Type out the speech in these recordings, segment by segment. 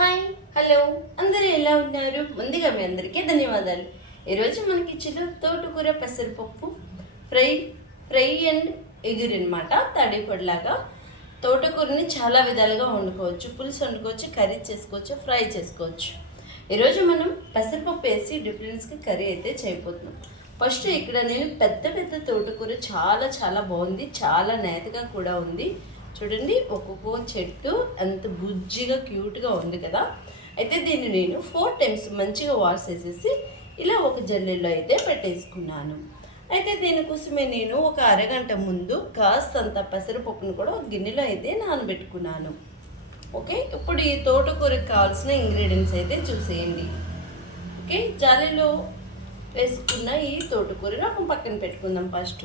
Hi hello అందరూ ఎలా ఉన్నారు? ముందుగా మీ అందరికీ ధన్యవాదాలు. ఈరోజు మనకి తోటకూర పెసరపప్పు ఫ్రై అండ్ ఎగురు అనమాట. తడిపొడిలాగా తోటకూరని చాలా విధాలుగా వండుకోవచ్చు. పులుసు వండుకోవచ్చు, కర్రీ చేసుకోవచ్చు, ఫ్రై చేసుకోవచ్చు. ఈరోజు మనం పెసరపప్పు వేసి డిఫరెన్స్గా కర్రీ అయితే చేయబోతున్నాం. ఫస్ట్ ఇక్కడ నేను పెద్ద తోటకూర చాలా బాగుంది, చాలా నేతగా కూడా ఉంది. చూడండి, ఒక్కొక్క చెట్టు ఎంత బుజ్జిగా క్యూట్గా ఉంది కదా. అయితే దీన్ని నేను 4 times మంచిగా వాష్ చేసేసి ఇలా ఒక జల్లెల్లో అయితే పెట్టేసుకున్నాను. అయితే దీనికోసమే నేను ఒక అరగంట ముందు కాస్తంత పెసరపప్పును కూడా ఒక గిన్నెలో అయితే నానబెట్టుకున్నాను. ఓకే, ఇప్పుడు ఈ తోటకూరకు కావాల్సిన ఇంగ్రీడియంట్స్ అయితే చూసేయండి. ఓకే, జాలీలో వేసుకున్న ఈ తోటకూరను ఒక పక్కన పెట్టుకుందాం. ఫస్ట్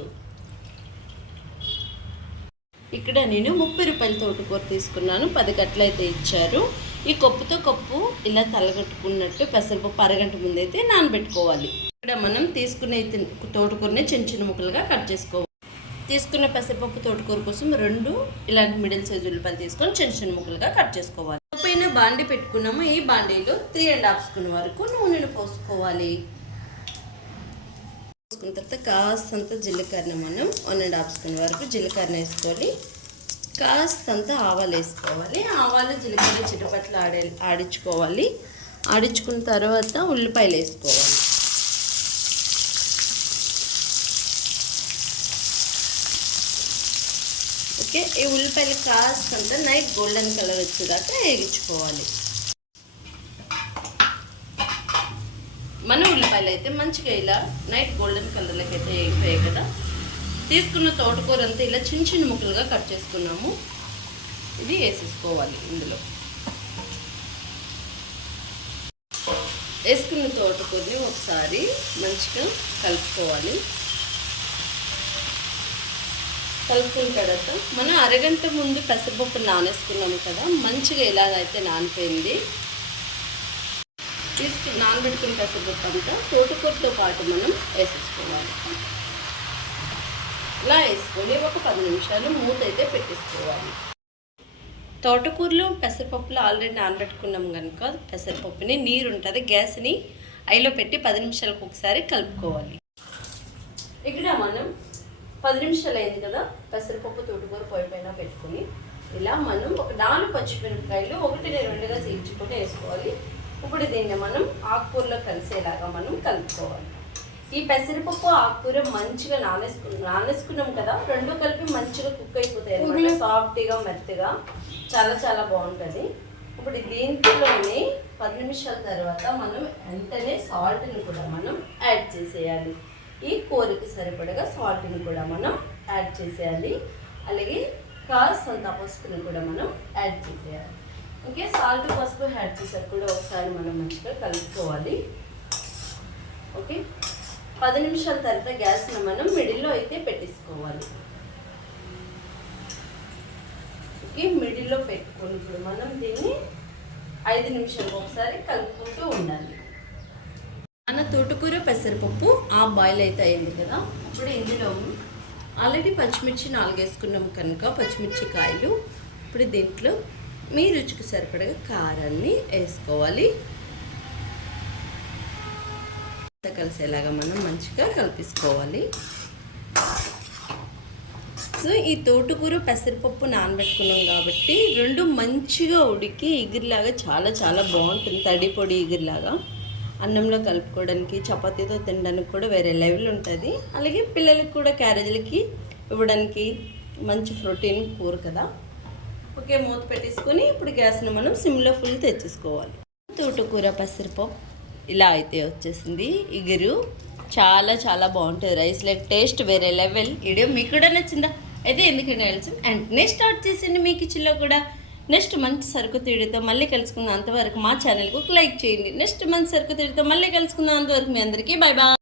ఇక్కడ నేను 30 రూపాయల తోటకూర తీసుకున్నాను. 10 కట్టలు అయితే ఇచ్చారు. ఈ కప్పుతో కప్పు ఇలా తలగట్టుకున్నట్టు పెసరపప్పు అరగంట ముందైతే నానబెట్టుకోవాలి. ఇక్కడ మనం తీసుకునే తోటకూరని చిన్న ముక్కలుగా కట్ చేసుకోవాలి. తీసుకున్న పెసరపప్పు తోటకూర కోసం 2 ఇలాంటి మిడిల్ సైజు ఉల్లిపాయలు తీసుకొని చిన్న ముక్కలుగా కట్ చేసుకోవాలి. పైన బాండీ పెట్టుకున్నాము. ఈ బాండీలో 3½ స్పూన్ వరకు నూనెను పోసుకోవాలి. పోసుకున్న తర్వాత కాస్తంత జీలకర్ర మనం 1½ స్పూన్ వరకు జీలకర్ర వేసుకోవాలి. కాస్తంత ఆవాలు వేసుకోవాలి. ఆవాలు జీలకర్ర చిటపట్లు ఆడించుకోవాలి. ఆడించుకున్న తర్వాత ఉల్లిపాయలు వేసుకోవాలి. ఓకే, ఈ ఉల్లిపాయలు కాస్తంత నైట్ గోల్డెన్ కలర్ వచ్చేదాకా వేగించుకోవాలి. మన ఉల్లిపాయలు అయితే మంచిగా ఇలా నైట్ గోల్డెన్ కలర్లోకి అయితే వేగిపోయాయి కదా. తీసుకున్న తోటకూర అంతా ఇలా చిన్న ముక్కలుగా కట్ చేసుకున్నాము. ఇది వేసేసుకోవాలి. ఇందులో వేసుకున్న తోటకూరని ఒకసారి మంచిగా కలుపుకోవాలి. కలుపుకున్న తర్వాత మనం అరగంట ముందు పెసరపప్పు నానేసుకున్నాము కదా, మంచిగా ఇలాగైతే నానిపోయింది. నానబెట్టుకున్న పెసరపప్పు అంతా తోటకూరతో పాటు మనం వేసేసుకోవాలి. ఇలా వేసుకొని ఒక 10 నిమిషాలు మూత అయితే పెట్టేసుకోవాలి. తోటకూరలో పెసరపప్పులో ఆల్రెడీ నానబెట్టుకున్నాం కనుక పెసరపప్పుని నీరు ఉంటుంది, గ్యాస్ని ఐలో పెట్టి 10 నిమిషాలకు ఒకసారి కలుపుకోవాలి. ఇక్కడ మనం 10 నిమిషాలు అయింది కదా, పెసరపప్పు తోటకూర పొయ్యి పైన పెట్టుకుని ఇలా మనం ఒక 4 పచ్చిమిరపకాయలు 1ని 2గా చీల్చుకొని వేసుకోవాలి. ఇప్పుడు దీన్ని మనం ఆకుకూరలో కలిసేలాగా మనం కలుపుకోవాలి. ఈ పెసరపప్పు ఆకుకూర మంచిగా నానేసుకున్నాం కదా, 2 కలిపి మంచిగా కుక్ అయిపోతాయి అన్నమాట. సాఫ్ట్గా మెత్తగా చాలా బాగుంటుంది. ఇప్పుడు దీంట్లోనే 10 నిమిషాల తర్వాత మనం వెంటనే సాల్ట్ని కూడా మనం యాడ్ చేసేయాలి. ఈ కూరకి సరిపడగా సాల్ట్ని కూడా మనం యాడ్ చేసేయాలి. అలాగే కాస్తంత పసుపుని కూడా మనం యాడ్ చేసేయాలి. ఓకే, సాల్ట్ పసుపు యాడ్ చేసాక కూడా ఒకసారి మనం మంచిగా కలుపుకోవాలి. ఓకే, 10 నిమిషాల తర్వాత గ్యాస్ని మనం మిడిల్లో అయితే పెట్టేసుకోవాలి. ఓకే, మిడిల్లో పెట్టుకొని ఇప్పుడు మనం దీన్ని 5 నిమిషాలకు ఒకసారి కలుపుకుంటూ ఉండాలి. మన తోటకూర పెసరపప్పు బాయిల్ అయితే అయింది కదా. ఇప్పుడు ఇందులో ఆల్రెడీ పచ్చిమిర్చి 4 వేసుకున్నాం కనుక పచ్చిమిర్చి కాయలు. ఇప్పుడు దీంట్లో మీ రుచికి సరిపడగా కారాన్ని వేసుకోవాలి. కలిసేలాగా మనం మంచిగా కలిపేసుకోవాలి. సో ఈ తోటకూర పెసరపప్పు నానబెట్టుకున్నాం కాబట్టి 2 మంచిగా ఉడికి ఎగురులాగా చాలా బాగుంటుంది. తడి పొడి ఎగురులాగా అన్నంలో కలుపుకోవడానికి, చపాతీతో తినడానికి కూడా వేరే లెవెల్ ఉంటుంది. అలాగే పిల్లలకి కూడా క్యారేజీలకి ఇవ్వడానికి మంచి ప్రోటీన్ కూర కదా. ఓకే, మూత పెట్టేసుకొని ఇప్పుడు గ్యాస్ని మనం సిమ్లో ఫుల్ తెచ్చేసుకోవాలి. తోటకూర పెసరపప్పు ఇలా అయితే వచ్చేసింది. ఎగురు చాలా బాగుంటుంది. రైస్ లైక్ టేస్ట్ వేరే లెవెల్. వీడియో మీకు కూడా నచ్చిందా? అయితే ఎందుకంటే తెలిసింది వెంటనే స్టార్ట్ చేసింది మీ కిచెన్లో కూడా. నెక్స్ట్ మంచి సరుకు తీడితో మళ్ళీ కలుసుకుందాం. అంతవరకు మా ఛానల్కి ఒక లైక్ చేయండి. నెక్స్ట్ మంచి సరుకు తీడితో మళ్ళీ కలుసుకుందాం. అంతవరకు మీ అందరికీ బై బాయ్.